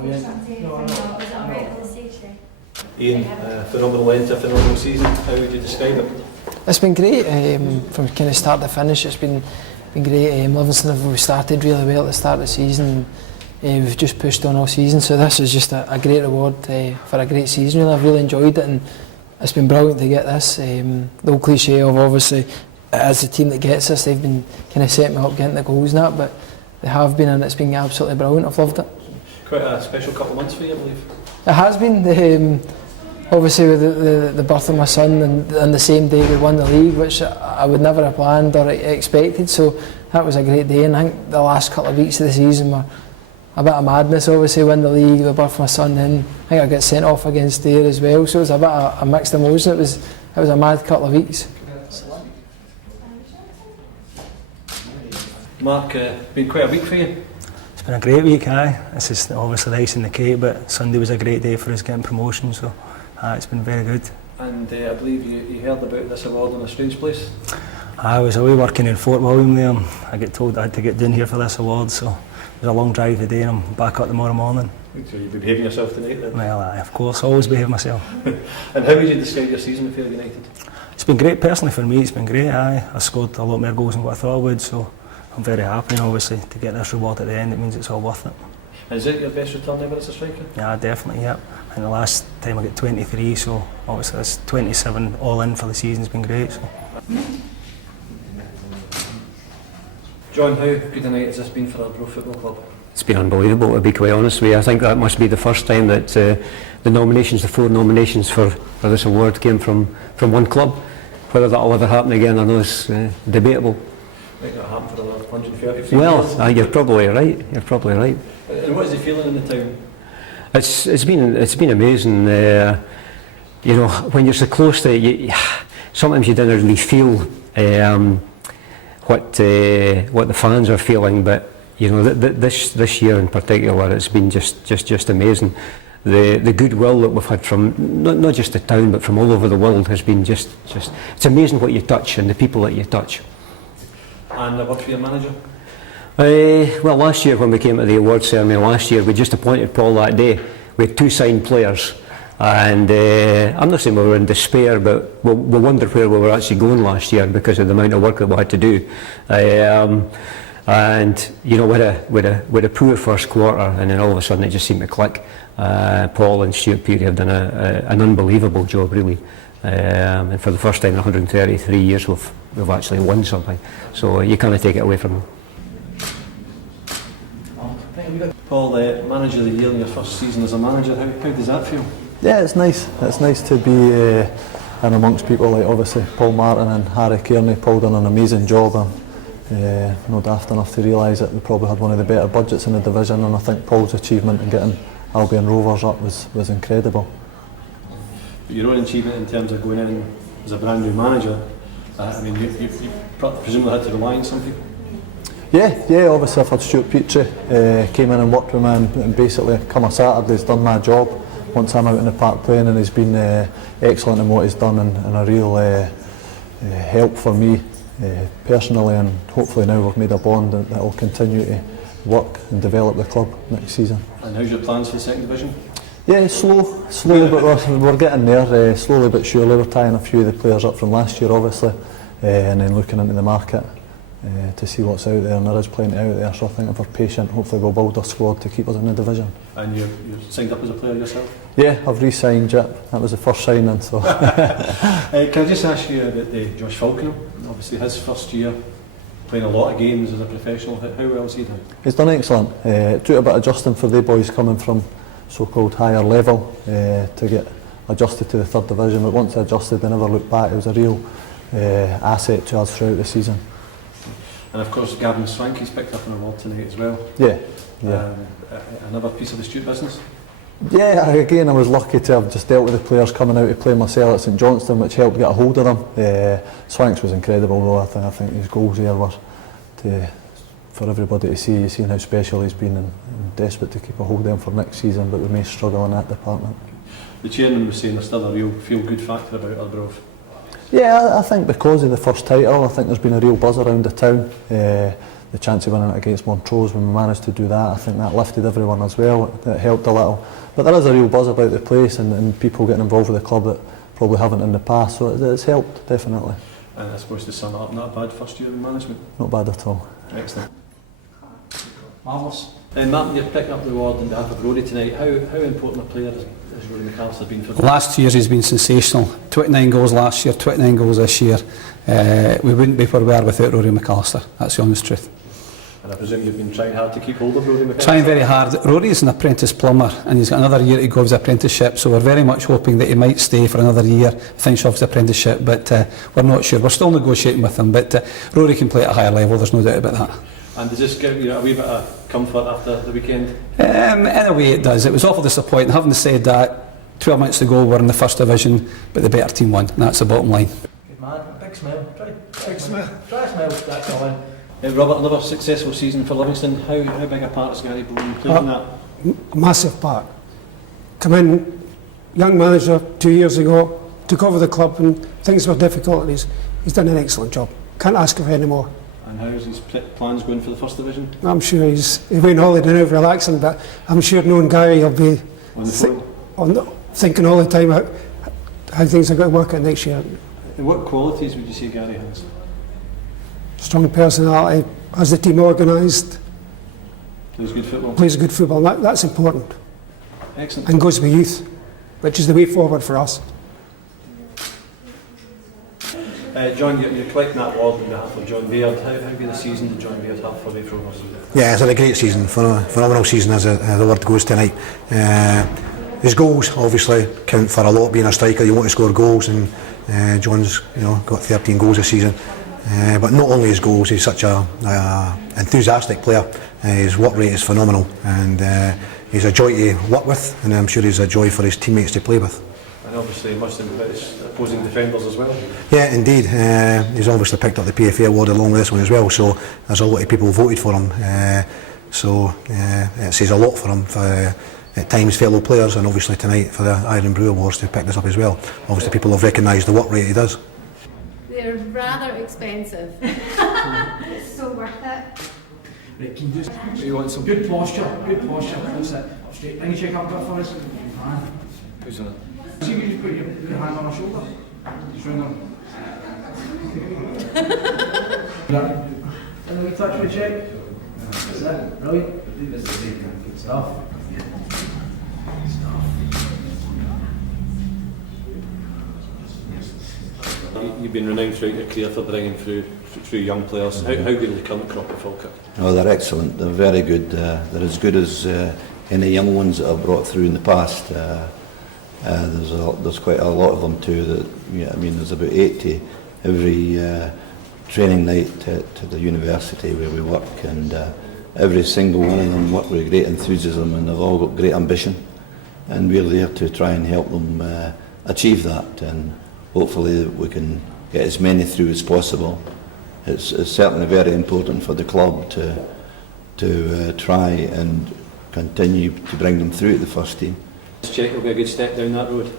Brilliant. Ian, phenomenal end to a phenomenal season. How would you describe it? It's been great from kind of start to finish. It's been great. Livingston, we started really well at the start of the season. We've just pushed on all season, so this is just a great reward for a great season. Really, I've really enjoyed it, and it's been brilliant to get this. The old cliche of obviously as the team that gets us, they've been kind of setting me up getting the goals and that, but they have been, and it's been absolutely brilliant. I've loved it. Quite a special couple of months for you, I believe. It has been. Obviously with the birth of my son and on the same day we won the league, which I would never have planned or expected, so that was a great day. And I think the last couple of weeks of the season were a bit of madness. Obviously win the league, the birth of my son, and I think I got sent off against Dare as well, so it was a bit of a mixed emotion. It was a mad couple of weeks. Mark, been quite a week for you. It's been a great week, aye. This is obviously the icing on the cake, but Sunday was a great day for us getting promotion, so it's been very good. And I believe you heard about this award in a strange place? I was away working in Fort William there. I get told I had to get down here for this award, so it was a long drive today and I'm back up tomorrow morning. So you've been behaving yourself tonight then? Well, of course, I always behave myself. And how would you describe your season with Fair United? It's been great personally for me, it's been great, aye. I scored a lot more goals than what I thought I would, so I'm very happy, and obviously to get this reward at the end, it means it's all worth it. And is it your best return ever as a striker? Yeah, definitely, yeah. And the last time I got 23, so obviously this 27 all in for the season's been great. So. John, how good a night has this been for Arbroath Football Club? It's been unbelievable, to be quite honest with you. I think that must be the first time that the 4 nominations for this award came from one club. Whether that'll ever happen again, I know it's debatable. Might not happen for another 133 Well, years. you're probably right. You're probably right. And what is the feeling in the town? It's been amazing. You know, when you're so close to it, sometimes you don't really feel what the fans are feeling. But you know, this year in particular, it's been just amazing. The goodwill that we've had from not just the town, but from all over the world has been just it's amazing what you touch and the people that you touch. And a word for your manager? Well, last year when we came to the award ceremony last year, we just appointed Paul that day. We had 2 signed players, and I'm not saying we were in despair, but we wondered where we were actually going last year because of the amount of work that we had to do. And you know, with a poor first quarter, and then all of a sudden it just seemed to click. Paul and Stuart Peary have done an unbelievable job, really. And for the first time in 133 years, we've actually won something. So you can't take it away from them. Paul, manager of the year in your first season as a manager, how does that feel? Yeah, it's nice. It's nice to be in amongst people like obviously Paul Martin and Harry Kearney. Paul done an amazing job. I'm no daft enough to realise that we probably had one of the better budgets in the division, and I think Paul's achievement in getting Albion Rovers up was incredible. But your own achievement in terms of going in as a brand new manager, I mean, you presumably had to rely on some people? Yeah, obviously I've had Stuart Petrie, came in and worked with me, and basically come a Saturday he's done my job once I'm out in the park playing, and he's been excellent in what he's done, and a real help for me personally, and hopefully now we've made a bond that will continue to work and develop the club next season. And how's your plans for the second division? Yeah, slowly but we're getting there, slowly but surely. We're tying a few of the players up from last year obviously, and then looking into the market to see what's out there, and there is plenty out there, so I think if we're patient, hopefully we'll build a squad to keep us in the division. And you're signed up as a player yourself? Yeah, I've re-signed, yeah. That was the first signing, so. Can I just ask you about Josh Falkirk? Obviously his first year playing a lot of games as a professional, how well has he done? He's done excellent. It took a bit of adjusting for the boys coming from so-called higher level to get adjusted to the third division, but once they adjusted they never looked back. It was a real asset to us throughout the season. And of course Gavin Swanky's picked up an award tonight as well. Yeah. Another piece of astute business? Yeah, again I was lucky to have just dealt with the players coming out to play myself at St Johnstone, which helped get a hold of them. Swanks was incredible though. I think his goals here were for everybody to see. You've seen how special he's been, and desperate to keep a hold of him for next season, but we may struggle in that department. The chairman was saying there's still a real feel-good factor about Arbroath. Yeah, I think because of the first title, I think there's been a real buzz around the town. the chance of winning it against Montrose, when we managed to do that, I think that lifted everyone as well. It helped a little. But there is a real buzz about the place and people getting involved with the club that probably haven't in the past, so it's helped, definitely. And I suppose to sum it up, not a bad first year in management. Not bad at all. Excellent. Marvellous. Martin, you're picking up the award on behalf of Rory tonight. How important a player has Rory McAllister been for the last year? He's been sensational. 29 goals last year, 29 goals this year. We wouldn't be where we are without Rory McAllister. That's the honest truth. And I presume you've been trying hard to keep hold of Rory McAllister? Trying very hard. Rory is an apprentice plumber and he's got another year to go of his apprenticeship, so we're very much hoping that he might stay for another year, finish off his apprenticeship, but we're not sure. We're still negotiating with him, but Rory can play at a higher level, there's no doubt about that. And does this give you a wee bit of comfort after the weekend? In a way it does. It was awful disappointing. Having said that, 12 minutes to go, we're in the first division, but the better team won, and that's the bottom line. Good man, big smile. Try a smile, that's all in. Robert, another successful season for Livingston. How big a part has Gary Bowling played in that? A massive part. Come in, young manager 2 years ago, took over the club and things were difficult and he's done an excellent job. Can't ask for any more. And how's his plans going for the first division? I'm sure he's went holiday now relaxing, but I'm sure knowing Gary he'll be thinking all the time how things are going to work out next year. And what qualities would you say Gary has? Strong personality, has the team organised, Plays good football. plays good football, that's important. Excellent. And goes with youth, which is the way forward for us. John, you're collecting that award on behalf of John Baird. How good a season did John Baird have for Raith Rovers? Yeah, it's had a great season, phenomenal season as the word goes tonight. His goals obviously count for a lot. Being a striker, you want to score goals, and John's got 13 goals this season. But not only his goals, he's such a enthusiastic player. His work rate is phenomenal, and he's a joy to work with, and I'm sure he's a joy for his teammates to play with. And obviously he must have been his opposing defenders as well. Yeah, indeed. He's obviously picked up the PFA award along with this one as well, so there's a lot of people who voted for him. So it says a lot for him, for at times fellow players, and obviously tonight for the irnbru awards to pick this up as well. Obviously people have recognised the work rate he does. They're rather expensive. It's so worth it. Right, can you just You want some? good posture, that's it. Straight, bring your check up there for us. Who's in it? See if you just put your hand on her shoulder. Just round her. And we touch with a check. That's it, brilliant. Good stuff. You've been renowned throughout your career for bringing through young players. How good are the current crop at Falkirk? Oh, they're excellent. They're very good. They're as good as any young ones that I've brought through in the past. There's quite a lot of them too. There's about 80 every training night to the university where we work, and every single one of them work with great enthusiasm, and they've all got great ambition, and we're there to try and help them achieve that, and hopefully we can get as many through as possible. It's certainly very important for the club to try and continue to bring them through to the first team. This cheque will be a good step down that road.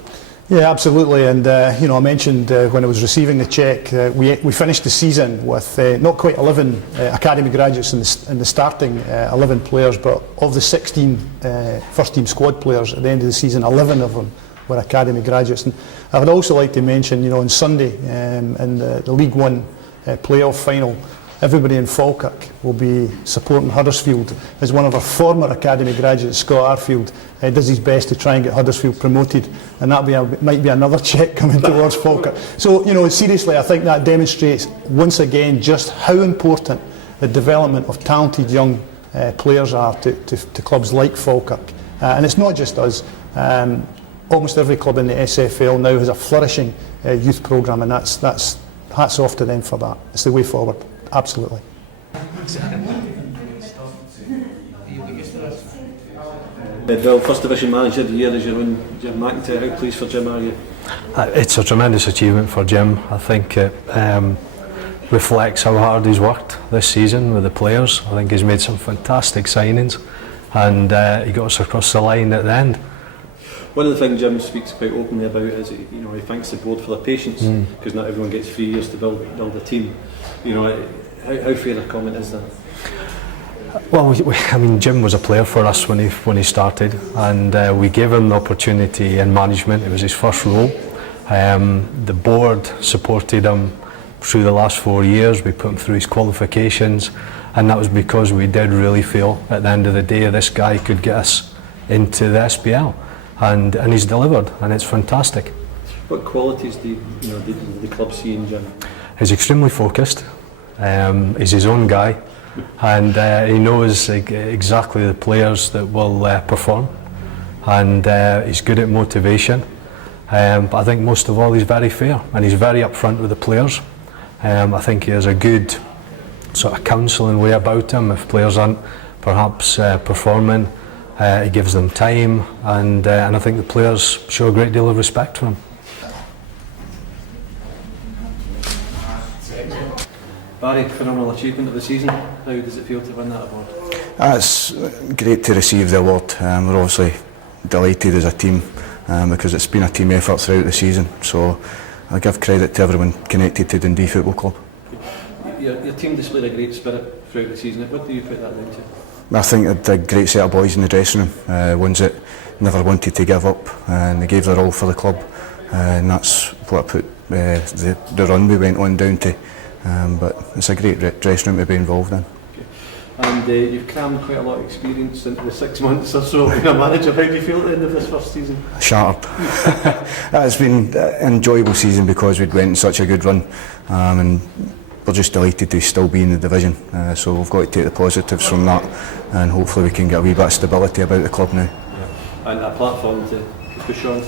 Yeah, absolutely. And I mentioned when I was receiving the cheque, we finished the season with not quite 11 academy graduates in the starting 11 players, but of the 16 first team squad players at the end of the season, 11 of them were academy graduates. And I would also like to mention, on Sunday in the League One playoff final, everybody in Falkirk will be supporting Huddersfield as one of our former academy graduates, Scott Arfield, does his best to try and get Huddersfield promoted, and that might be another cheque coming towards Falkirk. So, seriously, I think that demonstrates once again just how important the development of talented young players are to clubs like Falkirk. And it's not just us. Almost every club in the SFL now has a flourishing youth programme, and that's hats off to them for that. It's the way forward. Absolutely. Well, First Division Manager of the Year is your own Jim McIntyre. How pleased for Jim are you? It's a tremendous achievement for Jim. I think it reflects how hard he's worked this season with the players. I think he's made some fantastic signings, and he got us across the line at the end. One of the things Jim speaks quite openly about is he thanks the board for their patience, because not everyone gets 3 years to build a team. How fair a comment is that? Well, I mean, Jim was a player for us when he started, and we gave him the opportunity in management. It was his first role. The board supported him through the last 4 years. We put him through his qualifications, and that was because we did really feel at the end of the day this guy could get us into the SPL, and he's delivered, and it's fantastic. What qualities did the club see in Jim? He's extremely focused. He's his own guy, and he knows exactly the players that will perform, and he's good at motivation. But I think most of all he's very fair, and he's very upfront with the players. I think he has a good sort of counselling way about him. If players aren't perhaps performing, he gives them time, and I think the players show a great deal of respect for him. Barry, phenomenal achievement of the season. How does it feel to win that award? It's great to receive the award. We're obviously delighted as a team because it's been a team effort throughout the season. So I give credit to everyone connected to Dundee Football Club. Your team displayed a great spirit throughout the season. What do you put that down to? I think it's a great set of boys in the dressing room, ones that never wanted to give up, and they gave their all for the club, and that's what I put the run we went on down to. But it's a great dressing room to be involved in. Okay. And you've crammed quite a lot of experience into the 6 months or so being a manager. How do you feel at the end of this first season? Sharp. It's been an enjoyable season because we'd went in such a good run, and we're just delighted to still be in the division. So we've got to take the positives from that, and hopefully we can get a wee bit of stability about the club now. Yeah. And a platform to push on?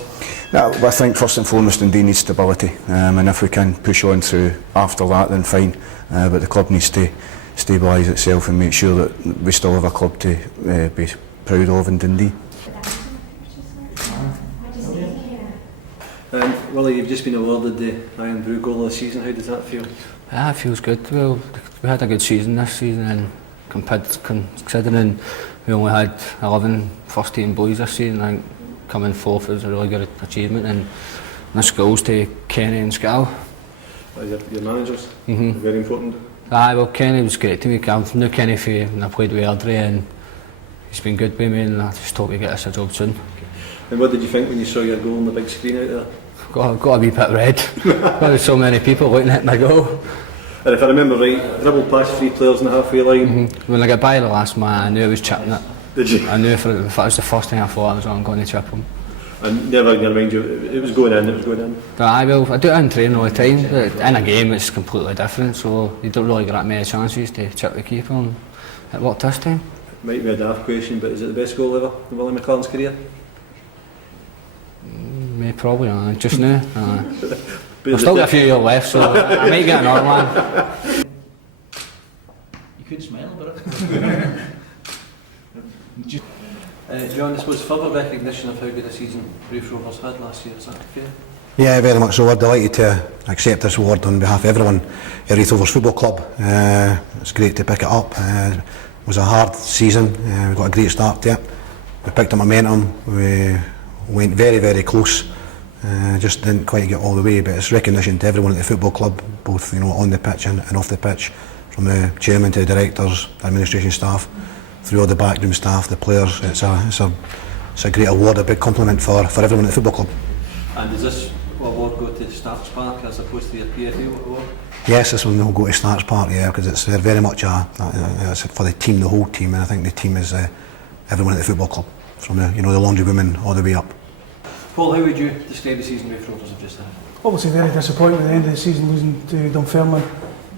I think first and foremost Dundee needs stability, and if we can push on through after that then fine, but the club needs to stabilise itself and make sure that we still have a club to be proud of in Dundee. Willie, you've just been awarded the irnbru goal of the season. How does that feel? Yeah, it feels good. Well, we had a good season this season, and considering we only had 11 first team boys this season, I think coming fourth is a really good achievement, and this goes to Kenny and Scal. Your managers? Very important. Well, Kenny was great to me. I knew Kenny when I played with Arbroath, and he's been good with me, and I just hope he gets us a job soon. And what did you think when you saw your goal on the big screen out there? Got a wee bit red. There was so many people looking at my goal. And if I remember right, dribbled past 3 players in the halfway line. When I got by the last man, I knew I was chipping it. Did you? I knew if it was the first thing I thought, I was going to chip him. And never in your mind, it was going in. I do it in training all the time, but in a game it's completely different, so you don't really get that many chances to chip the keeper, and it worked this time. Might be a daft question, but is it the best goal ever in Willie McLaren's career? Maybe probably, just now. I've still got a few years left, so I might get another one. You could smile about it. John, I suppose further recognition of how good a season Raith Rovers had last year, is that fair? Yeah, very much so. We're delighted to accept this award on behalf of everyone at Raith Rovers Football Club. It's great to pick it up. It was a hard season. We got a great start to it. We picked up momentum. We went very, very close. Just didn't quite get all the way, but it's recognition to everyone at the football club, both on the pitch and off the pitch, from the chairman to the directors, the administration staff, through all the backroom staff, the players. It's a great award, a big compliment for everyone at the football club. And does this award go to Starks Park as opposed to your PFA award? Yes, this one will go to Starks Park, yeah, because it's very much it's for the team, the whole team, and I think the team is everyone at the football club, from the laundry women all the way up. Paul, how would you describe the season Raith Rovers have just had? Obviously very disappointing at the end of the season, losing to Dunfermline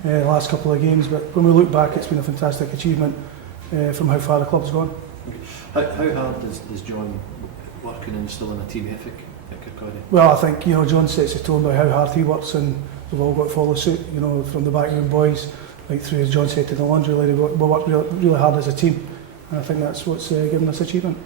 the last couple of games, but when we look back it's been a fantastic achievement from how far the club's gone. Okay. How hard does John working and instilling a team ethic at Kirkcaldy? Well, I think John sets the tone by how hard he works, and we've all got to follow suit, from the backroom boys right through, as John said, to the laundry lady. We work really hard as a team, and I think that's what's given us achievement.